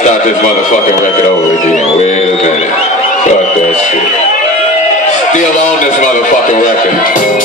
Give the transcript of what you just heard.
start this motherfucking record over again. Wait a minute. Fuck that shit. Still on this motherfucking record.